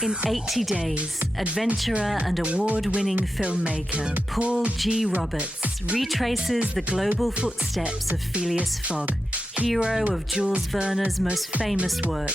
In 80 days, adventurer and award-winning filmmaker Paul G. Roberts retraces the global footsteps of Phileas Fogg, hero of Jules Verne's most famous work.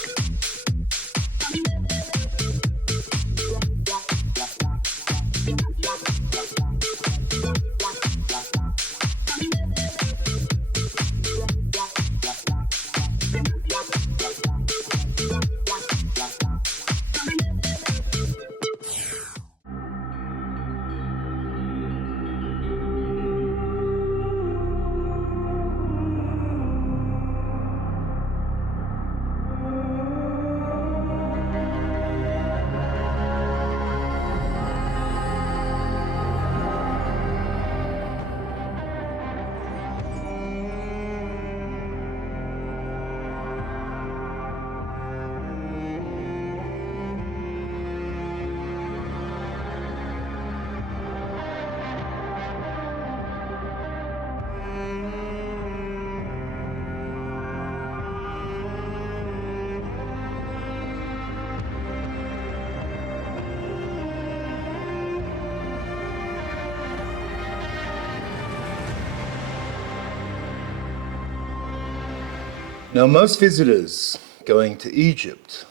Now, most visitors going to Egypt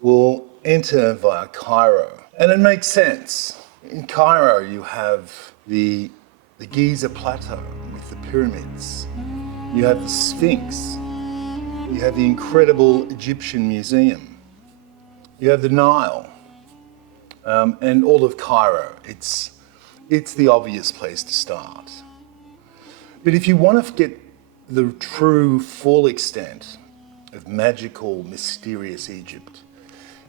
will enter via Cairo, and it makes sense. In Cairo, you have the Giza plateau with the pyramids. You have the Sphinx. You have the incredible Egyptian museum. You have the Nile, and all of Cairo. It's the obvious place to start. But if you want to get the true full extent of magical, mysterious Egypt,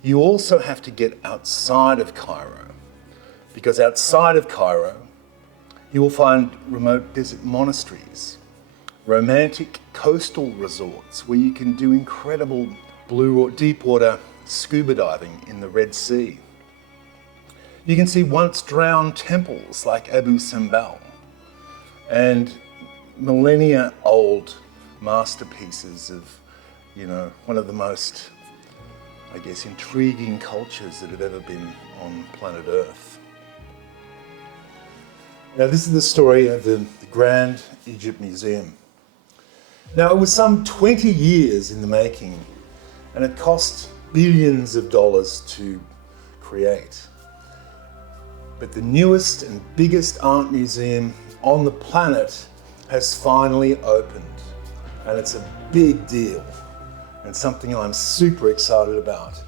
you also have to get outside of Cairo, because outside of Cairo, you will find remote desert monasteries, romantic coastal resorts where you can do incredible blue or deep water scuba diving in the Red Sea. You can see once drowned temples like Abu Simbel, and millennia old masterpieces of, one of the most, intriguing cultures that have ever been on planet Earth. Now, this is the story of the Grand Egypt Museum. Now, it was some 20 years in the making, and it cost billions of dollars to create. But the newest and biggest art museum on the planet has finally opened, and it's a big deal and something I'm super excited about.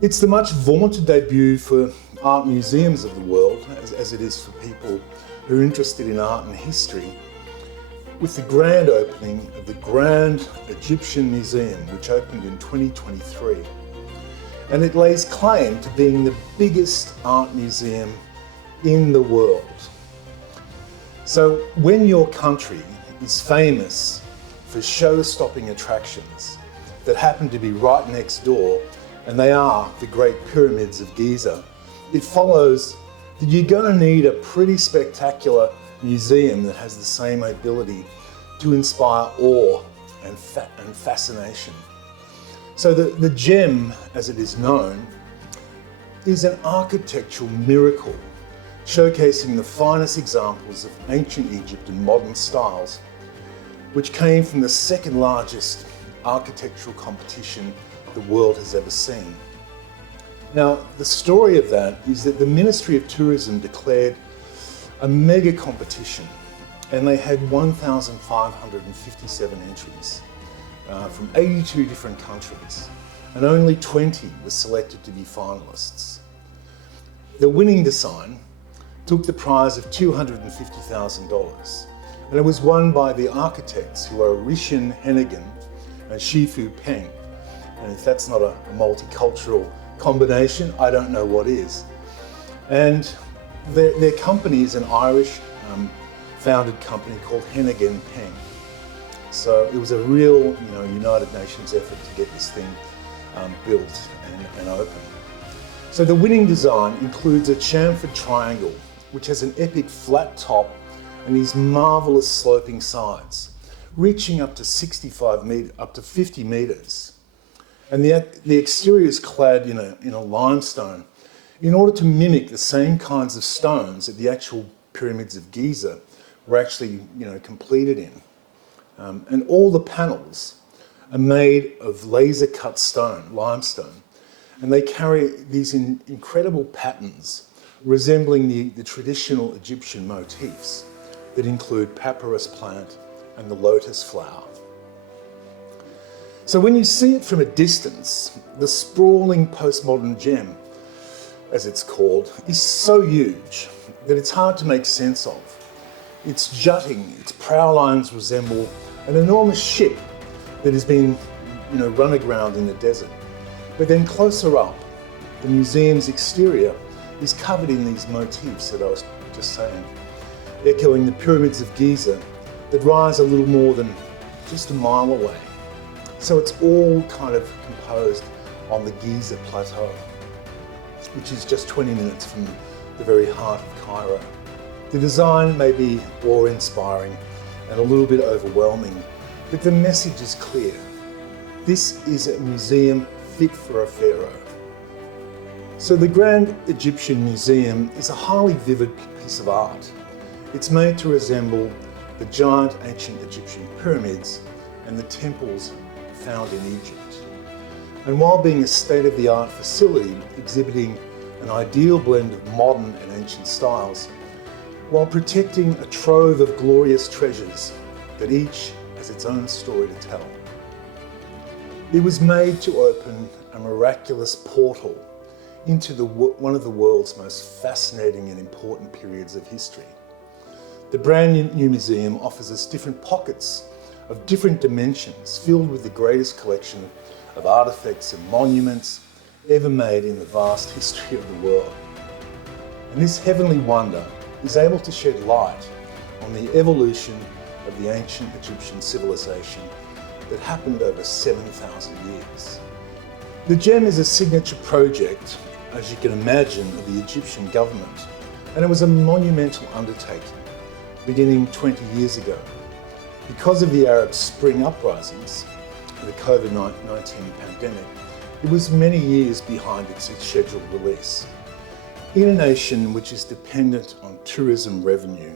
It's the much vaunted debut for art museums of the world, as it is for people who are interested in art and history, with the grand opening of the Grand Egyptian Museum, which opened in 2023. And it lays claim to being the biggest art museum in the world. So when your country is famous for show-stopping attractions that happen to be right next door, and they are the Great Pyramids of Giza, it follows that you're going to need a pretty spectacular museum that has the same ability to inspire awe and fascination. So the gem, as it is known, is an architectural miracle, showcasing the finest examples of ancient Egypt and modern styles, which came from the second largest architectural competition the world has ever seen. Now, the story of that is that the Ministry of Tourism declared a mega competition, and they had 1,557 entries from 82 different countries, and only 20 were selected to be finalists. The winning design took the prize of $250,000, and it was won by the architects who are Rishin Hennigan and Shifu Peng. And if that's not a multicultural combination, I don't know what is. And their company is an Irish founded company called Hennigan Peng. So it was a real, United Nations effort to get this thing built and open. So the winning design includes a chamfered triangle, which has an epic flat top and these marvelous sloping sides, reaching up to 50 meters. And the exterior is clad in a limestone in order to mimic the same kinds of stones that the actual Pyramids of Giza were actually completed in. And all the panels are made of laser cut stone, limestone, and they carry these incredible patterns resembling the traditional Egyptian motifs that include papyrus plant and the lotus flower. So when you see it from a distance, the sprawling postmodern gem, as it's called, is so huge that it's hard to make sense of. It's jutting, its prow lines resemble an enormous ship that has been run aground in the desert. But then closer up, the museum's exterior is covered in these motifs that I was just saying, echoing the Pyramids of Giza that rise a little more than just a mile away. So it's all kind of composed on the Giza Plateau, which is just 20 minutes from the very heart of Cairo. The design may be awe-inspiring and a little bit overwhelming, but the message is clear. This is a museum fit for a pharaoh. So the Grand Egyptian Museum is a highly vivid piece of art. It's made to resemble the giant ancient Egyptian pyramids and the temples found in Egypt. And while being a state-of-the-art facility exhibiting an ideal blend of modern and ancient styles, while protecting a trove of glorious treasures that each has its own story to tell. It was made to open a miraculous portal into one of the world's most fascinating and important periods of history. The brand new museum offers us different pockets of different dimensions filled with the greatest collection of artifacts and monuments ever made in the vast history of the world. And this heavenly wonder is able to shed light on the evolution of the ancient Egyptian civilization that happened over 7,000 years. The gem is a signature project, as you can imagine, of the Egyptian government, and it was a monumental undertaking beginning 20 years ago. Because of the Arab Spring uprisings and the COVID-19 pandemic, it was many years behind its scheduled release. In a nation which is dependent on tourism revenue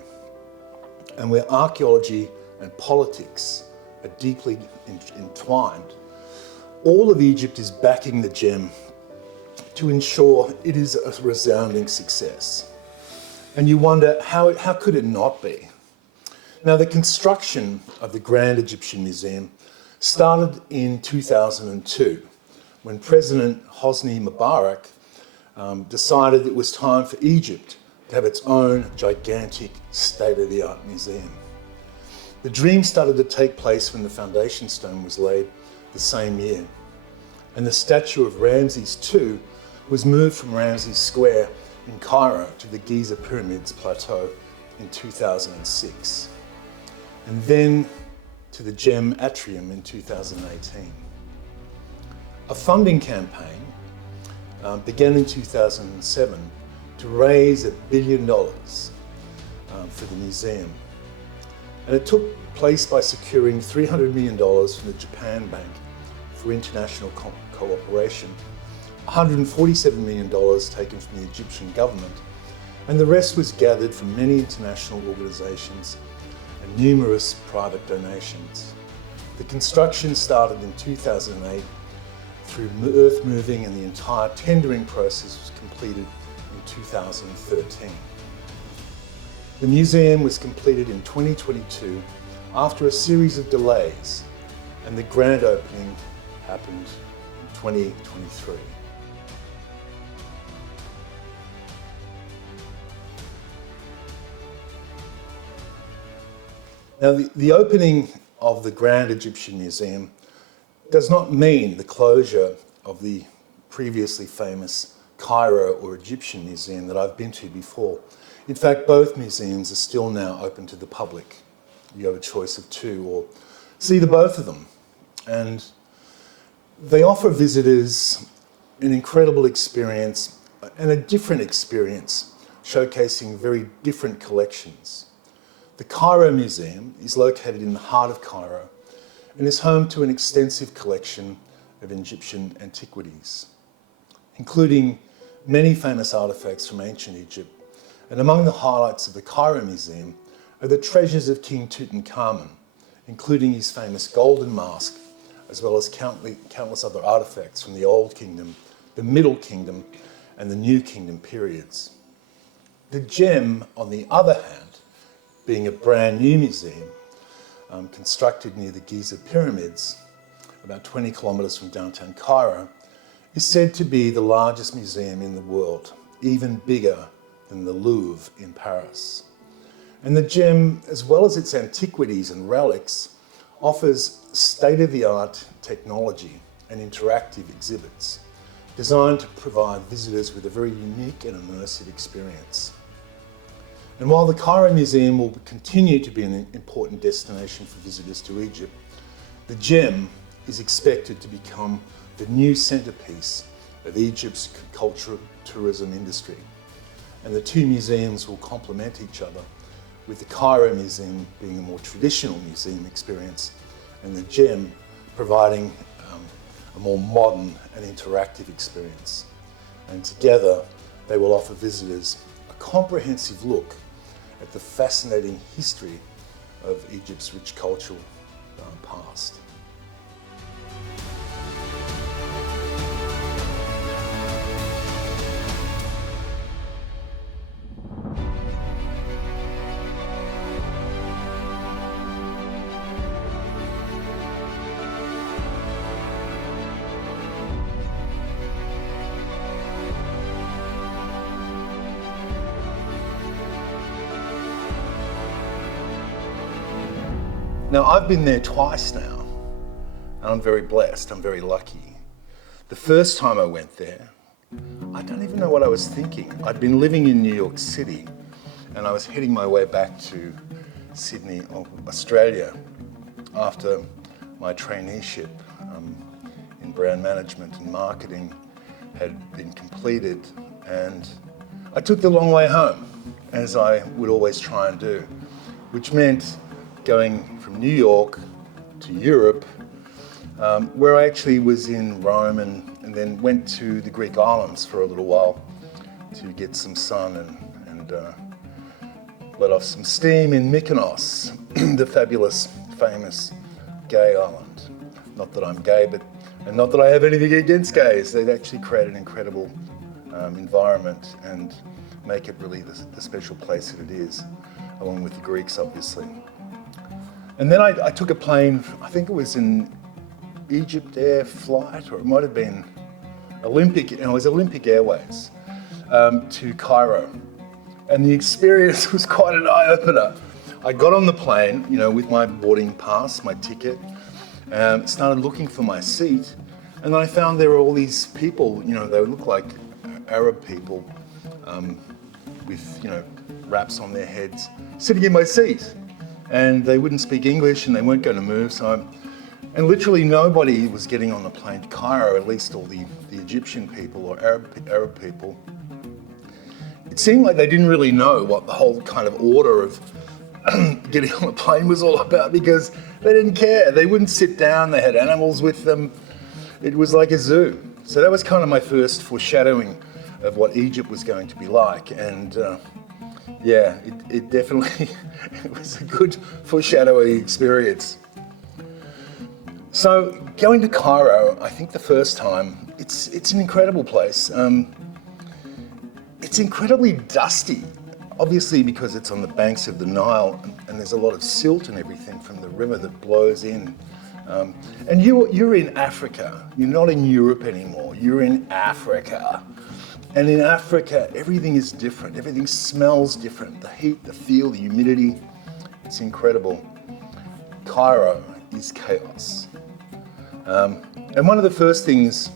and where archaeology and politics are deeply entwined, all of Egypt is backing the gem to ensure it is a resounding success. And you wonder, how could it not be? Now, the construction of the Grand Egyptian Museum started in 2002 when President Hosni Mubarak decided it was time for Egypt to have its own gigantic state-of-the-art museum. The dream started to take place when the foundation stone was laid the same year, and the statue of Ramses II was moved from Ramses Square in Cairo to the Giza Pyramids Plateau in 2006, and then to the Gem Atrium in 2018. A funding campaign began in 2007 to raise $1 billion for the museum. And it took place by securing $300 million from the Japan Bank for international cooperation, $147 million taken from the Egyptian government, and the rest was gathered from many international organisations and numerous private donations. The construction started in 2008 through earth moving, and the entire tendering process was completed in 2013. The museum was completed in 2022 after a series of delays, and the grand opening happened in 2023. Now, the opening of the Grand Egyptian Museum does not mean the closure of the previously famous Cairo or Egyptian Museum that I've been to before. In fact, both museums are still now open to the public. You have a choice of two, or see the both of them. And they offer visitors an incredible experience and a different experience, showcasing very different collections. The Cairo Museum is located in the heart of Cairo and is home to an extensive collection of Egyptian antiquities, including many famous artifacts from ancient Egypt. And among the highlights of the Cairo Museum are the treasures of King Tutankhamun, including his famous golden mask, as well as countless other artifacts from the Old Kingdom, the Middle Kingdom, and the New Kingdom periods. The gem, on the other hand, being a brand new museum, constructed near the Giza Pyramids, about 20 kilometres from downtown Cairo, is said to be the largest museum in the world, even bigger than the Louvre in Paris. And the gem, as well as its antiquities and relics, offers state-of-the-art technology and interactive exhibits designed to provide visitors with a very unique and immersive experience. And while the Cairo Museum will continue to be an important destination for visitors to Egypt, the gem is expected to become the new centrepiece of Egypt's cultural tourism industry. And the two museums will complement each other, with the Cairo Museum being a more traditional museum experience and the gem providing a more modern and interactive experience. And together they will offer visitors a comprehensive look at the fascinating history of Egypt's rich cultural past. Now, I've been there twice now, and I'm very blessed, I'm very lucky. The first time I went there, I don't even know what I was thinking. I'd been living in New York City, and I was heading my way back to Sydney, Australia, after my traineeship in brand management and marketing had been completed, and I took the long way home, as I would always try and do, which meant going from New York to Europe, where I actually was in Rome and then went to the Greek islands for a little while to get some sun and let off some steam in Mykonos, the fabulous, famous gay island. Not that I'm gay, and not that I have anything against gays. They've actually created an incredible environment and make it really the special place that it is, along with the Greeks, obviously. And then I took a plane, I think it was an Egypt Air flight, or it might have been Olympic Airways, to Cairo. And the experience was quite an eye-opener. I got on the plane, with my boarding pass, my ticket, started looking for my seat, and then I found there were all these people, they look like Arab people, with, wraps on their heads, sitting in my seat. And they wouldn't speak English and they weren't going to move. And literally nobody was getting on the plane to Cairo, at least all the Egyptian people or Arab people. It seemed like they didn't really know what the whole kind of order of getting on the plane was all about, because they didn't care. They wouldn't sit down, they had animals with them. It was like a zoo. So that was kind of my first foreshadowing of what Egypt was going to be like. And it definitely it was a good foreshadowing experience. So going to Cairo, I think the first time, it's an incredible place. It's incredibly dusty, obviously because it's on the banks of the Nile and there's a lot of silt and everything from the river that blows in. And you're in Africa, you're not in Europe anymore, you're in Africa. And in Africa, everything is different. Everything smells different. The heat, the feel, the humidity, it's incredible. Cairo is chaos. And one of the first things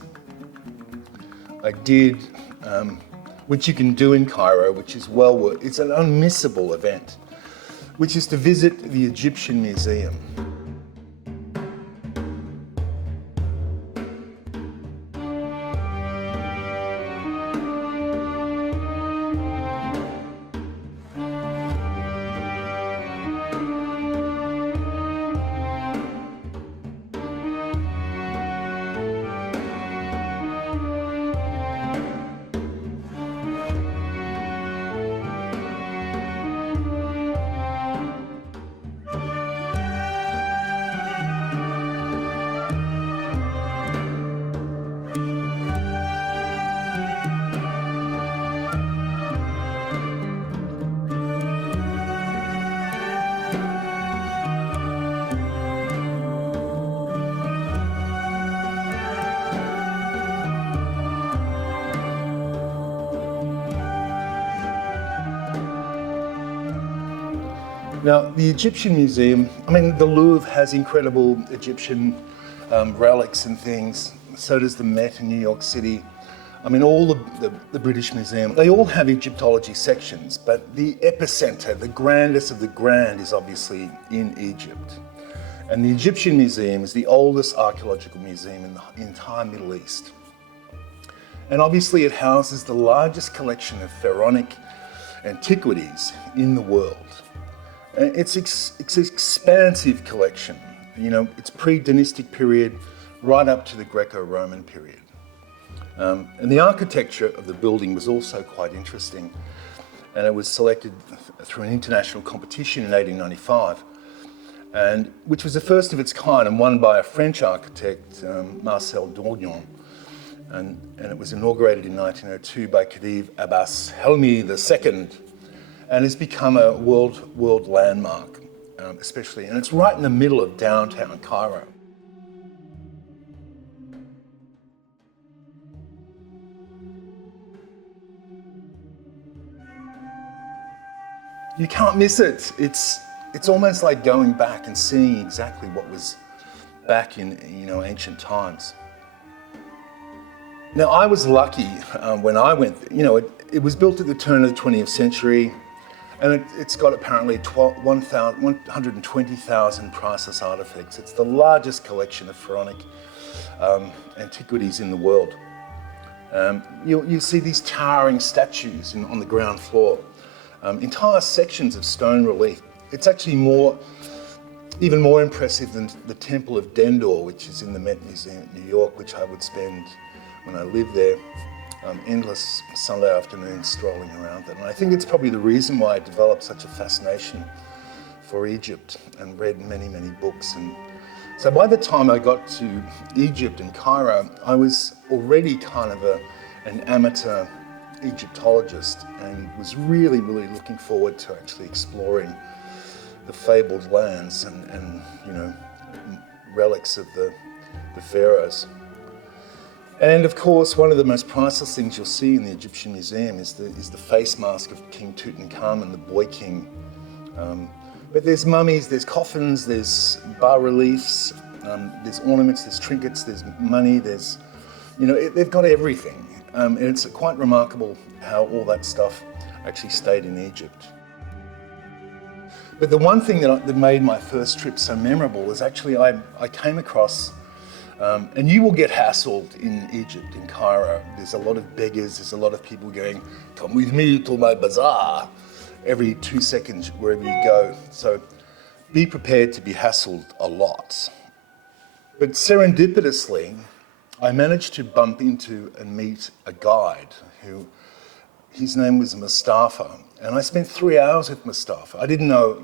I did, which you can do in Cairo, which is it's an unmissable event, which is to visit the Egyptian Museum. Now, the Egyptian Museum, I mean, the Louvre has incredible Egyptian relics and things. So does the Met in New York City. I mean, all the British Museum, they all have Egyptology sections, but the epicenter, the grandest of the grand, is obviously in Egypt. And the Egyptian Museum is the oldest archaeological museum in the entire Middle East. And obviously it houses the largest collection of pharaonic antiquities in the world. It's an expansive collection. You know, it's pre-dynastic period right up to the Greco-Roman period. And the architecture of the building was also quite interesting. And it was selected through an international competition in 1895, and which was the first of its kind and won by a French architect, Marcel Dorion. And it was inaugurated in 1902 by Khedive Abbas Helmi II, and has become a world landmark, especially. And it's right in the middle of downtown Cairo. You can't miss it. It's almost like going back and seeing exactly what was back in ancient times. Now, I was lucky when I went. It was built at the turn of the 20th century, and it's got apparently 120,000 priceless artifacts. It's the largest collection of pharaonic antiquities in the world. You see these towering statues on the ground floor. Entire sections of stone relief. It's actually even more impressive than the Temple of Dendur, which is in the Met Museum in New York, which I would spend, when I lived there, endless Sunday afternoons strolling around it. And I think it's probably the reason why I developed such a fascination for Egypt and read many, many books. And so by the time I got to Egypt and Cairo, I was already kind of an amateur Egyptologist, and was really, really looking forward to actually exploring the fabled lands and relics of the pharaohs. And of course, one of the most priceless things you'll see in the Egyptian Museum is the face mask of King Tutankhamun, the boy king. But there's mummies, there's coffins, there's bas-reliefs, there's ornaments, there's trinkets, there's money, they've got everything. And it's quite remarkable how all that stuff actually stayed in Egypt. But the one thing that made my first trip so memorable is actually I came across, and you will get hassled in Egypt, in Cairo. There's a lot of beggars, there's a lot of people going, "Come with me to my bazaar," every 2 seconds wherever you go. So be prepared to be hassled a lot. But serendipitously, I managed to bump into and meet a guide his name was Mustafa, and I spent 3 hours with Mustafa. I didn't know,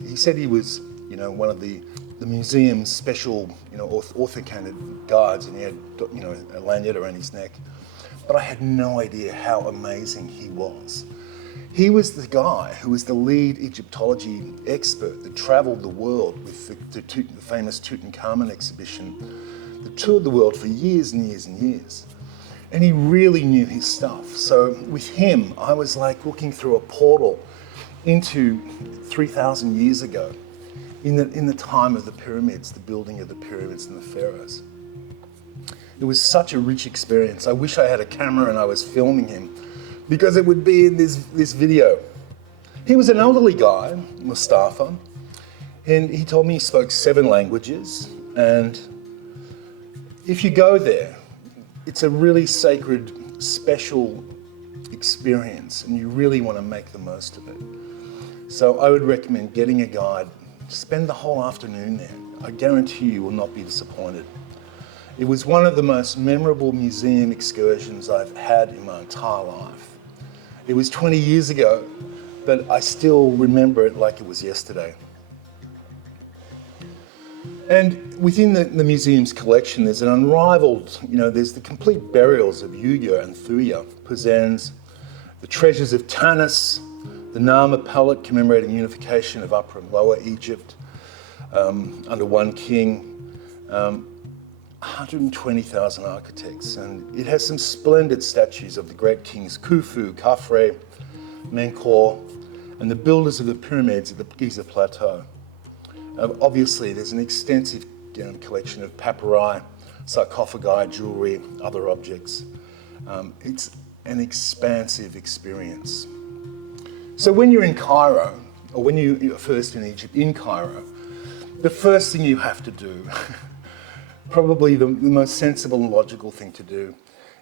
he said he was, one of the museum's special, authenticated guides, and he had, a lanyard around his neck. But I had no idea how amazing he was. He was the guy who was the lead Egyptology expert that traveled the world with the famous Tutankhamun exhibition, that toured the world for years and years and years. And he really knew his stuff. So with him, I was like looking through a portal into 3,000 years ago, in the time of the pyramids, the building of the pyramids and the pharaohs. It was such a rich experience. I wish I had a camera and I was filming him, because it would be in this video. He was an elderly guy, Mustafa, and he told me he spoke 7 languages. And if you go there, it's a really sacred, special experience, and you really want to make the most of it. So I would recommend getting a guide. Spend the whole afternoon there. I guarantee you will not be disappointed. It was one of the most memorable museum excursions I've had in my entire life. It was 20 years ago, but I still remember it like it was yesterday. And within the museum's collection, there's an unrivaled, there's the complete burials of Yuya and Thuya, Puzans, the treasures of Tanis, the Nama palette commemorating unification of Upper and Lower Egypt under one king, 120,000 architects, and it has some splendid statues of the great kings Khufu, Khafre, Menkaure, and the builders of the pyramids at the Giza Plateau. Obviously, there's an extensive collection of papyri, sarcophagi, jewellery, other objects. It's an expansive experience. So when you're in Cairo, or when you're first in Egypt, in Cairo, the first thing you have to do, probably the most sensible and logical thing to do,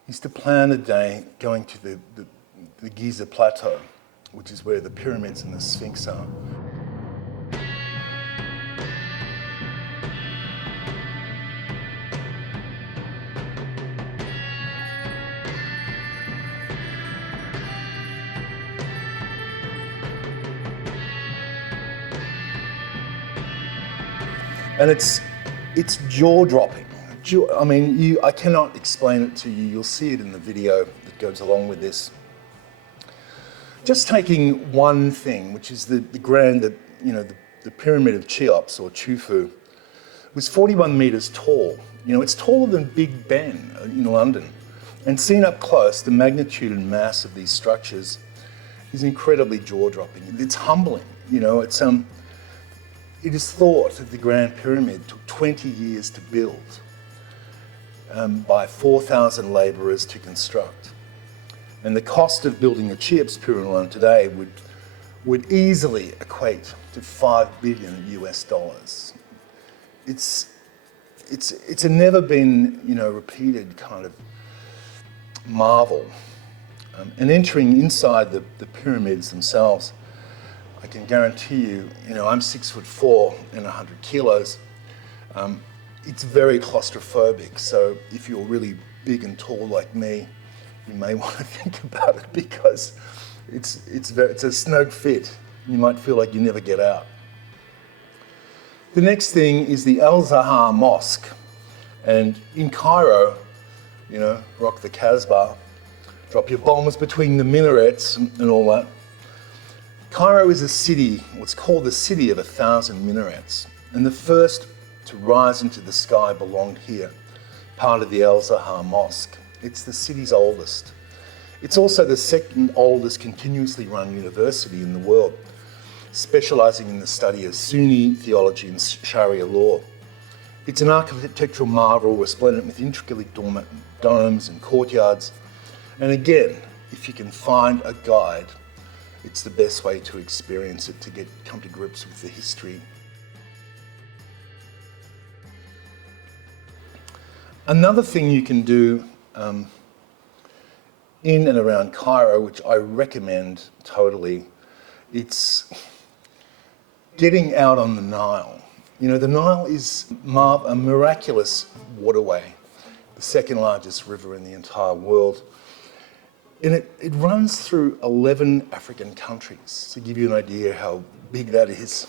is to plan a day going to the Giza Plateau, which is where the pyramids and the Sphinx are. And it's jaw-dropping. I mean, I cannot explain it to you. You'll see it in the video that goes along with this. Just taking one thing, which is the Pyramid of Cheops, or Khufu, was 41 metres tall. It's taller than Big Ben in London. And seen up close, the magnitude and mass of these structures is incredibly jaw-dropping. It's humbling. It is thought that the Grand Pyramid took 20 years to build by 4,000 labourers to construct. And the cost of building the Cheops Pyramid today would easily equate to $5 billion US dollars. It's a never been repeated kind of marvel. And entering inside the pyramids themselves, I can guarantee you, I'm 6'4" and 100 kilos. It's very claustrophobic, so if you're really big and tall like me, you may want to think about it, because it's a snug fit. You might feel like you never get out. The next thing is the Al-Zahar Mosque, and in Cairo, rock the Casbah, drop your bombs between the minarets and all that. Cairo is a city, what's called the City of 1,000 Minarets, and the first to rise into the sky belonged here, part of the Al-Zahar Mosque. It's the city's oldest. It's also the second oldest continuously run university in the world, specialising in the study of Sunni theology and Sharia law. It's an architectural marvel resplendent with intricately domes and courtyards. And again, if you can find a guide, it's the best way to experience it, to come to grips with the history. Another thing you can do in and around Cairo, which I recommend totally, it's getting out on the Nile. The Nile is a miraculous waterway, the second largest river in the entire world. And it runs through 11 African countries, to give you an idea how big that is.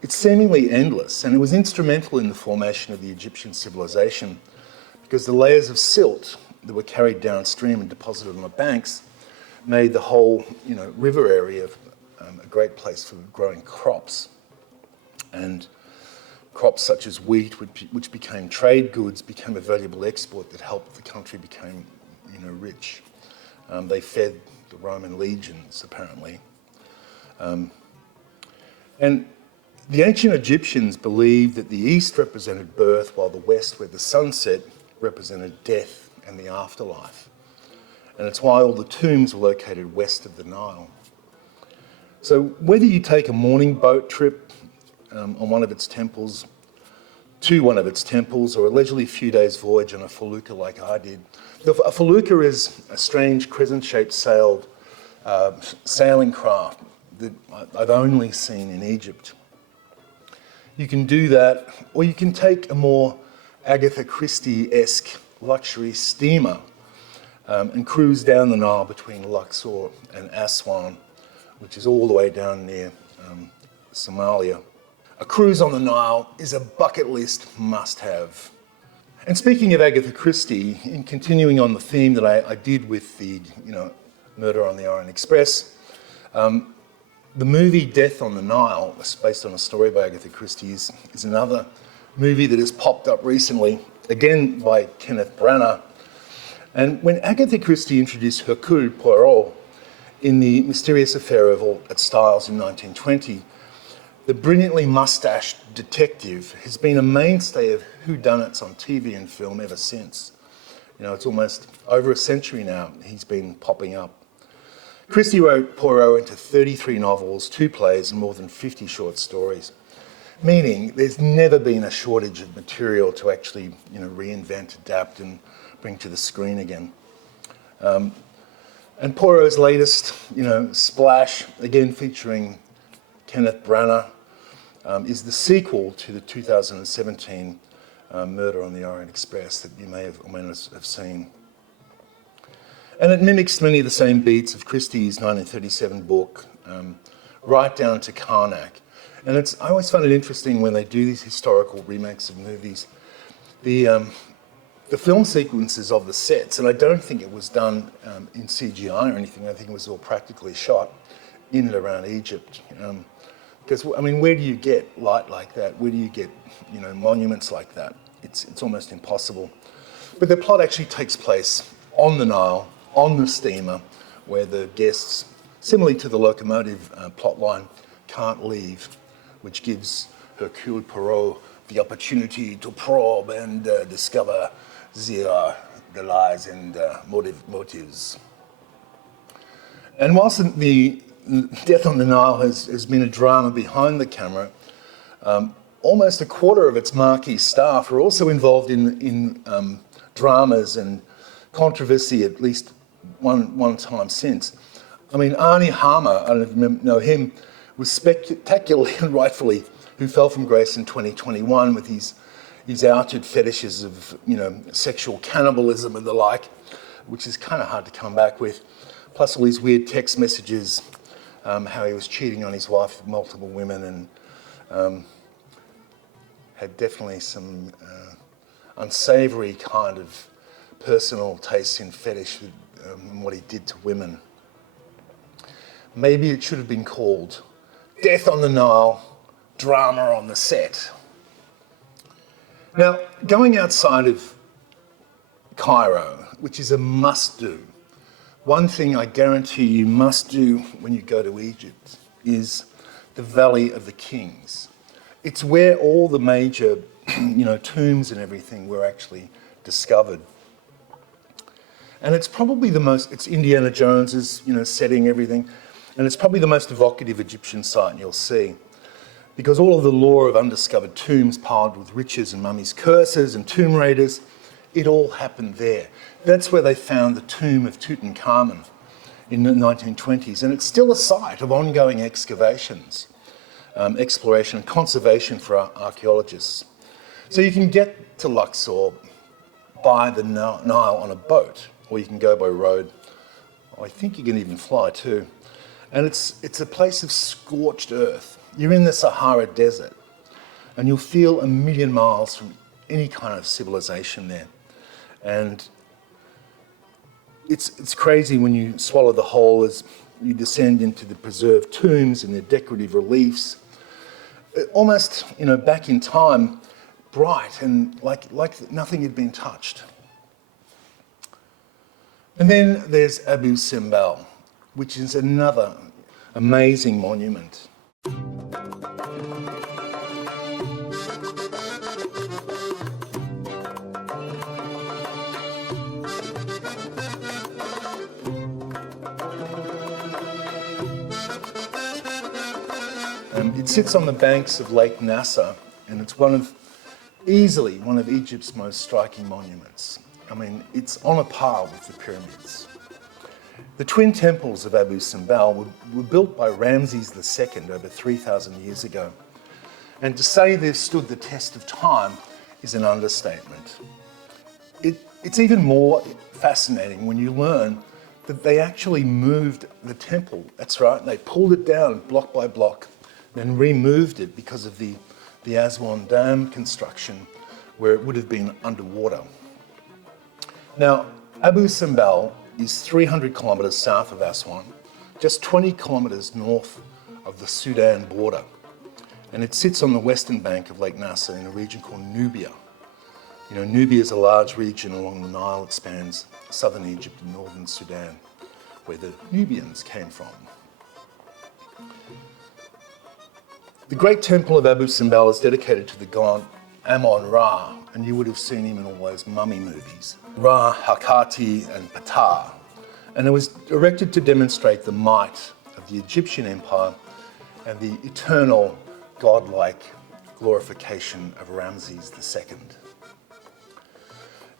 It's seemingly endless, and it was instrumental in the formation of the Egyptian civilization, because the layers of silt that were carried downstream and deposited on the banks made the whole river area a great place for growing crops. And crops such as wheat, which became trade goods, became a valuable export that helped the country become rich. They fed the Roman legions, apparently. And the ancient Egyptians believed that the east represented birth, while the west, where the sun set, represented death and the afterlife. And it's why all the tombs were located west of the Nile. So whether you take a morning boat trip on one of its temples, or a leisurely few days voyage on a felucca like I did. A felucca is a strange crescent-shaped sailing craft that I've only seen in Egypt. You can do that, or you can take a more Agatha Christie-esque luxury steamer and cruise down the Nile between Luxor and Aswan, which is all the way down near Somalia. A cruise on the Nile is a bucket list must-have. And speaking of Agatha Christie, in continuing on the theme that I did with the Murder on the Orient Express, the movie Death on the Nile, based on a story by Agatha Christie, is another movie that has popped up recently, again by Kenneth Branagh. And when Agatha Christie introduced Hercule Poirot in The Mysterious Affair at Styles in 1920, the brilliantly mustached detective has been a mainstay of whodunits on TV and film ever since. You know, it's almost over a century now he's been popping up. Christie wrote Poirot into 33 novels, 2 plays, and more than 50 short stories, meaning there's never been a shortage of material to actually, you know, reinvent, adapt, and bring to the screen again. And Poirot's latest, you know, splash, again featuring Kenneth Branagh, is the sequel to the 2017 Murder on the Orient Express that you may have or may not have seen. And it mimics many of the same beats of Christie's 1937 book, right down to Karnak. And I always find it interesting when they do these historical remakes of movies, the film sequences of the sets, and I don't think it was done in CGI or anything. I think it was all practically shot in and around Egypt. Because, I mean, where do you get light like that? Where do you get, you know, monuments like that? It's almost impossible. But the plot actually takes place on the Nile, on the steamer, where the guests, similarly to the locomotive plotline, can't leave, which gives Hercule Poirot the opportunity to probe and discover the lies and motives. And whilst the Death on the Nile has been a drama behind the camera, almost a quarter of its marquee staff are also involved in dramas and controversy at least one time since. I mean, Arnie Harmer, I don't know if you know him, was spectacularly and rightfully who fell from grace in 2021 with his outed fetishes of, you know, sexual cannibalism and the like, which is kind of hard to come back with. Plus all these weird text messages, how he was cheating on his wife with multiple women, and had definitely some unsavoury kind of personal tastes in fetish and what he did to women. Maybe it should have been called Death on the Nile, Drama on the Set. Now, going outside of Cairo, which is a must-do, one thing I guarantee you must do when you go to Egypt is the Valley of the Kings. It's where all the major, you know, tombs and everything were actually discovered. And it's probably it's Indiana Jones's, you know, setting, everything, and it's probably the most evocative Egyptian site you'll see, because all of the lore of undiscovered tombs piled with riches and mummies' curses and tomb raiders, it all happened there. That's where they found the tomb of Tutankhamun in the 1920s, and it's still a site of ongoing excavations, exploration and conservation for archaeologists. So you can get to Luxor by the Nile on a boat, or you can go by road. I think you can even fly too. And it's a place of scorched earth. You're in the Sahara Desert, and you'll feel 1,000,000 miles from any kind of civilization there. And it's crazy when you swallow the whole as you descend into the preserved tombs and the decorative reliefs. Almost, you know, back in time, bright and like nothing had been touched. And then there's Abu Simbel, which is another amazing monument. It sits on the banks of Lake Nasser, and it's easily one of Egypt's most striking monuments. I mean, it's on a par with the pyramids. The twin temples of Abu Simbel were built by Ramses II over 3,000 years ago. And to say they've stood the test of time is an understatement. It's even more fascinating when you learn that they actually moved the temple. That's right, they pulled it down block by block, then removed it because of the Aswan Dam construction, where it would have been underwater. Now, Abu Simbel is 300 kilometres south of Aswan, just 20 kilometres north of the Sudan border. And it sits on the western bank of Lake Nasser in a region called Nubia. You know, Nubia is a large region along the Nile that spans southern Egypt and northern Sudan. where the Nubians came from. The great temple of Abu Simbel is dedicated to the god Amun-Ra, and you would have seen him in all those mummy movies. Ra, Hakati and Ptah. And it was erected to demonstrate the might of the Egyptian empire and the eternal godlike glorification of Ramses II.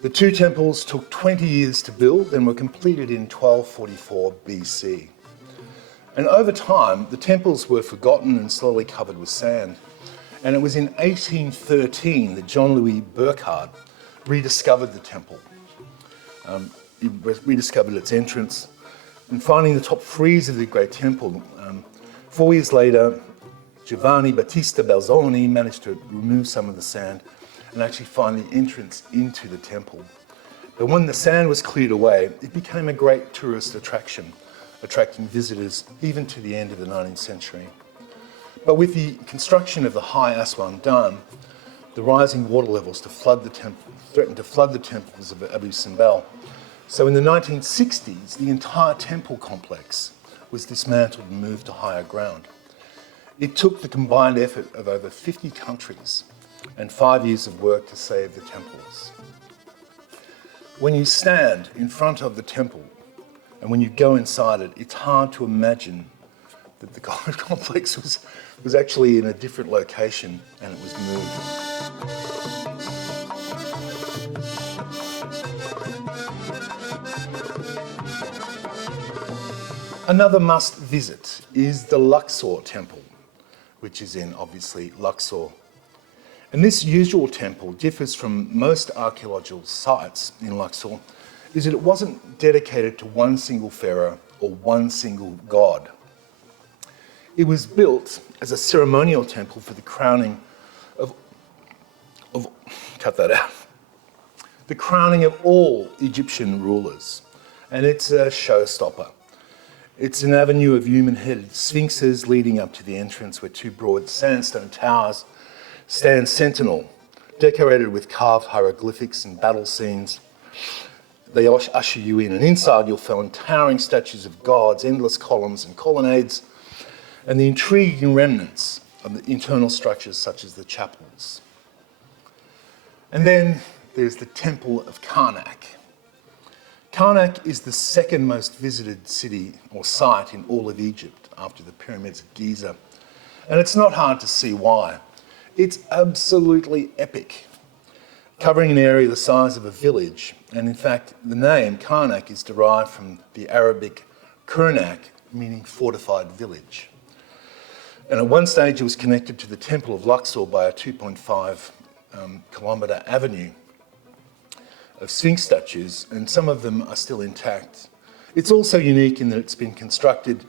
The two temples took 20 years to build and were completed in 1244 BC. And over time, the temples were forgotten and slowly covered with sand. And it was in 1813 that Jean-Louis Burckhardt rediscovered the temple. He rediscovered its entrance and finding the top frieze of the great temple. 4 years later, Giovanni Battista Belzoni managed to remove some of the sand and actually find the entrance into the temple. But when the sand was cleared away, it became a great tourist attraction, attracting visitors even to the end of the 19th century. But with the construction of the high Aswan Dam, the rising water levels threatened to flood the temples of Abu Simbel. So in the 1960s, the entire temple complex was dismantled and moved to higher ground. It took the combined effort of over 50 countries and 5 years of work to save the temples. When you stand in front of the temple and when you go inside it, it's hard to imagine that the god complex was actually in a different location and it was moved. Another must visit is the Luxor temple, which is in, obviously, Luxor. And this usual temple differs from most archaeological sites in Luxor, is that it wasn't dedicated to one single pharaoh or one single god. It was built as a ceremonial temple for the crowning of cut that out, the crowning of all Egyptian rulers. And it's a showstopper. It's an avenue of human-headed sphinxes leading up to the entrance where two broad sandstone towers stand sentinel, decorated with carved hieroglyphics and battle scenes. They usher you in, and inside you'll find towering statues of gods, endless columns and colonnades, and the intriguing remnants of the internal structures such as the chapels. And then there's the Temple of Karnak. Karnak is the second most visited city or site in all of Egypt after the Pyramids of Giza. And it's not hard to see why. It's absolutely epic, covering an area the size of a village. And in fact, the name Karnak is derived from the Arabic Kurnak, meaning fortified village. And at one stage it was connected to the Temple of Luxor by a 2.5 kilometre avenue of Sphinx statues, and some of them are still intact. It's also unique in that it's been constructed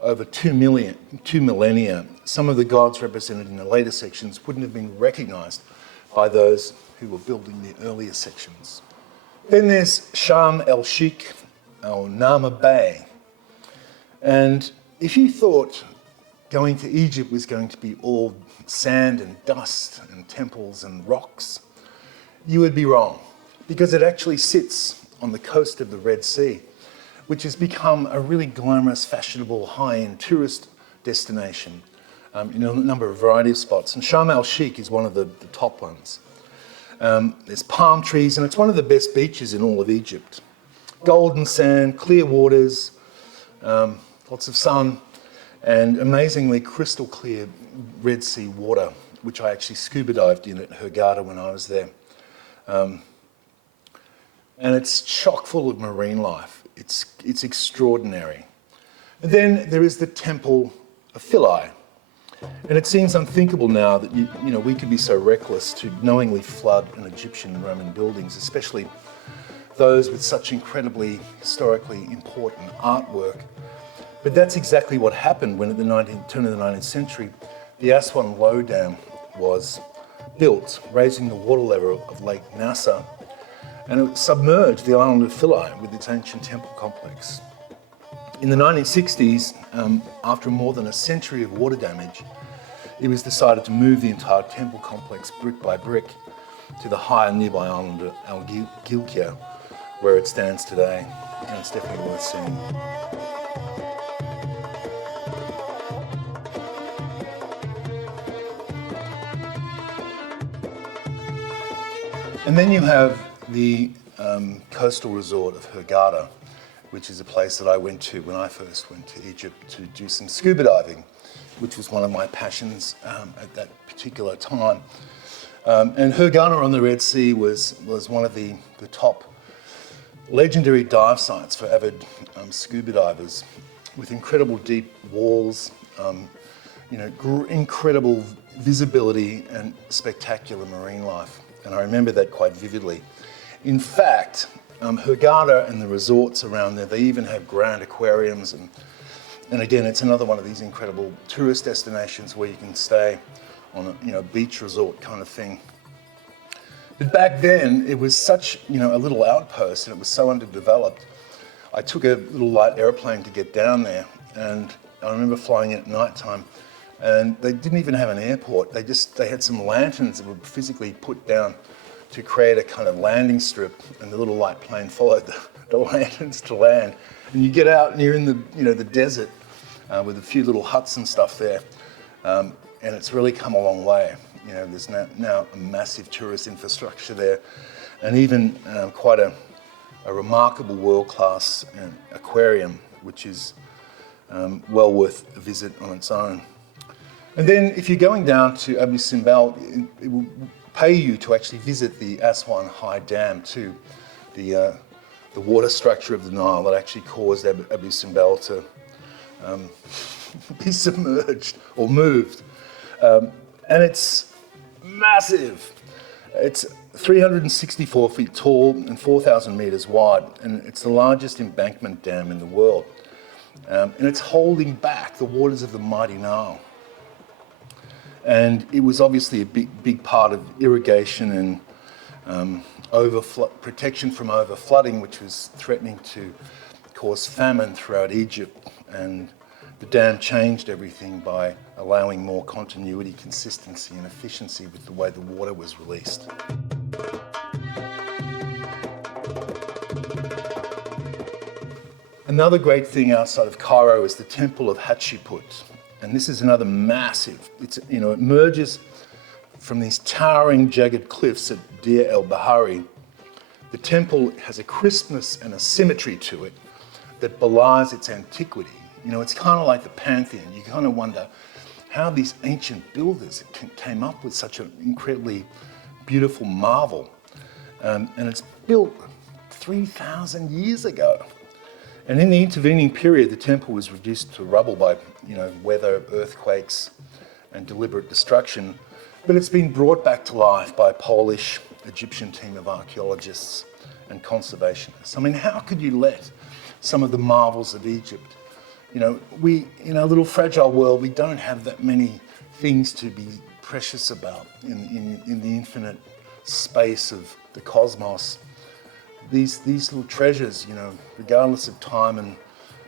over 2 millennia. Some of the gods represented in the later sections wouldn't have been recognised by those who were building the earlier sections. Then there's Sharm el-Sheikh, or Nama Bay. And if you thought going to Egypt was going to be all sand and dust and temples and rocks, you would be wrong, because it actually sits on the coast of the Red Sea, which has become a really glamorous, fashionable, high-end tourist destination in a number of variety of spots. And Sharm el-Sheikh is one of the top ones. There's palm trees, and it's one of the best beaches in all of Egypt. Golden sand, clear waters, lots of sun, and amazingly crystal clear Red Sea water, which I actually scuba dived in at Hurghada when I was there. And it's chock full of marine life. It's extraordinary. And then there is the Temple of Philae. And it seems unthinkable now that we could be so reckless to knowingly flood an Egyptian and Roman buildings, especially those with such incredibly historically important artwork. But that's exactly what happened when at the turn of the 19th century, the Aswan Low Dam was built, raising the water level of Lake Nasser, and it submerged the island of Philae with its ancient temple complex. In the 1960s, after more than a century of water damage, it was decided to move the entire temple complex brick by brick to the higher nearby island of Al-Gilkia, where it stands today. it's definitely worth seeing. And then you have the coastal resort of Hurghada, which is a place that I went to when I first went to Egypt to do some scuba diving, which was one of my passions at that particular time. And Hurghada on the Red Sea was one of the top legendary dive sites for avid scuba divers, with incredible deep walls, incredible visibility and spectacular marine life. And I remember that quite vividly. In fact, Hurghada and the resorts around there, they even have grand aquariums. And again, it's another one of these incredible tourist destinations where you can stay on a beach resort kind of thing. But back then, it was such a little outpost, and it was so underdeveloped. I took a little light airplane to get down there, and I remember flying in at nighttime. And they didn't even have an airport. They had some lanterns that were physically put down to create a kind of landing strip, and the little light plane followed the lanterns to land. And you get out and you're in the desert with a few little huts and stuff there, and it's really come a long way. There's now a massive tourist infrastructure there, and even quite a remarkable world-class aquarium, which is well worth a visit on its own. And then if you're going down to Abu Simbel, it will pay you to actually visit the Aswan High Dam too, the water structure of the Nile that actually caused Abu Simbel to be submerged or moved. And it's massive. It's 364 feet tall and 4,000 meters wide, and it's the largest embankment dam in the world. And it's holding back the waters of the mighty Nile. And it was obviously a big part of irrigation and protection from overflooding, which was threatening to cause famine throughout Egypt. And the dam changed everything by allowing more continuity, consistency, and efficiency with the way the water was released. Another great thing outside of Cairo is the Temple of Hatshepsut. And this is another massive, it emerges from these towering jagged cliffs at Deir el-Bahari. The temple has a crispness and a symmetry to it that belies its antiquity. It's kind of like the Pantheon. You kind of wonder how these ancient builders came up with such an incredibly beautiful marvel. And it's built 3,000 years ago. And in the intervening period, the temple was reduced to rubble by, weather, earthquakes, and deliberate destruction. But it's been brought back to life by a Polish, Egyptian team of archaeologists and conservationists. I mean, how could you let some of the marvels of Egypt? We, in our little fragile world, we don't have that many things to be precious about in the infinite space of the cosmos. These little treasures, regardless of time and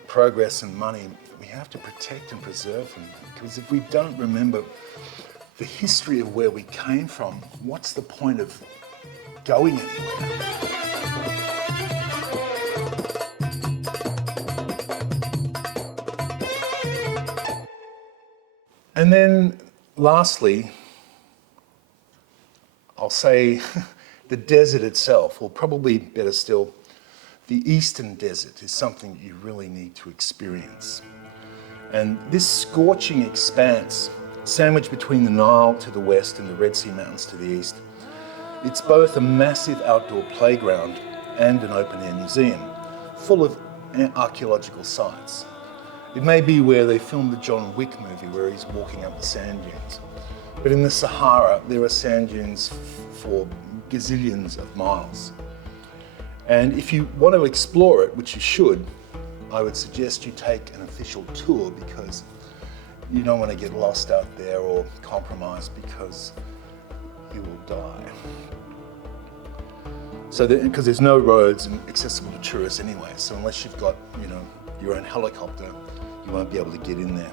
progress and money, we have to protect and preserve them. Because if we don't remember the history of where we came from, what's the point of going anywhere? And then lastly, I'll say the desert itself, or probably better still, the Eastern Desert is something you really need to experience. And this scorching expanse, sandwiched between the Nile to the west and the Red Sea Mountains to the east, it's both a massive outdoor playground and an open-air museum, full of archaeological sites. It may be where they filmed the John Wick movie, where he's walking up the sand dunes. But in the Sahara, there are sand dunes for gazillions of miles. And if you want to explore it, which you should, I would suggest you take an official tour, because you don't want to get lost out there or compromised, because you will die. Because there's no roads accessible to tourists anyway, so unless you've got your own helicopter, you won't be able to get in there.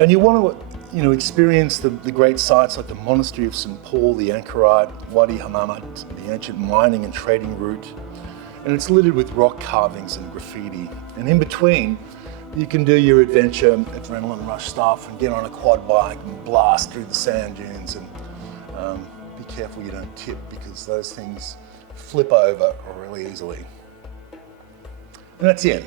And you want to experience the great sites like the Monastery of St. Paul, the Anchorite, Wadi Hammamet, the ancient mining and trading route, and it's littered with rock carvings and graffiti. And in between, you can do your adventure, adrenaline rush stuff and get on a quad bike and blast through the sand dunes, and be careful you don't tip, because those things flip over really easily. And that's the end.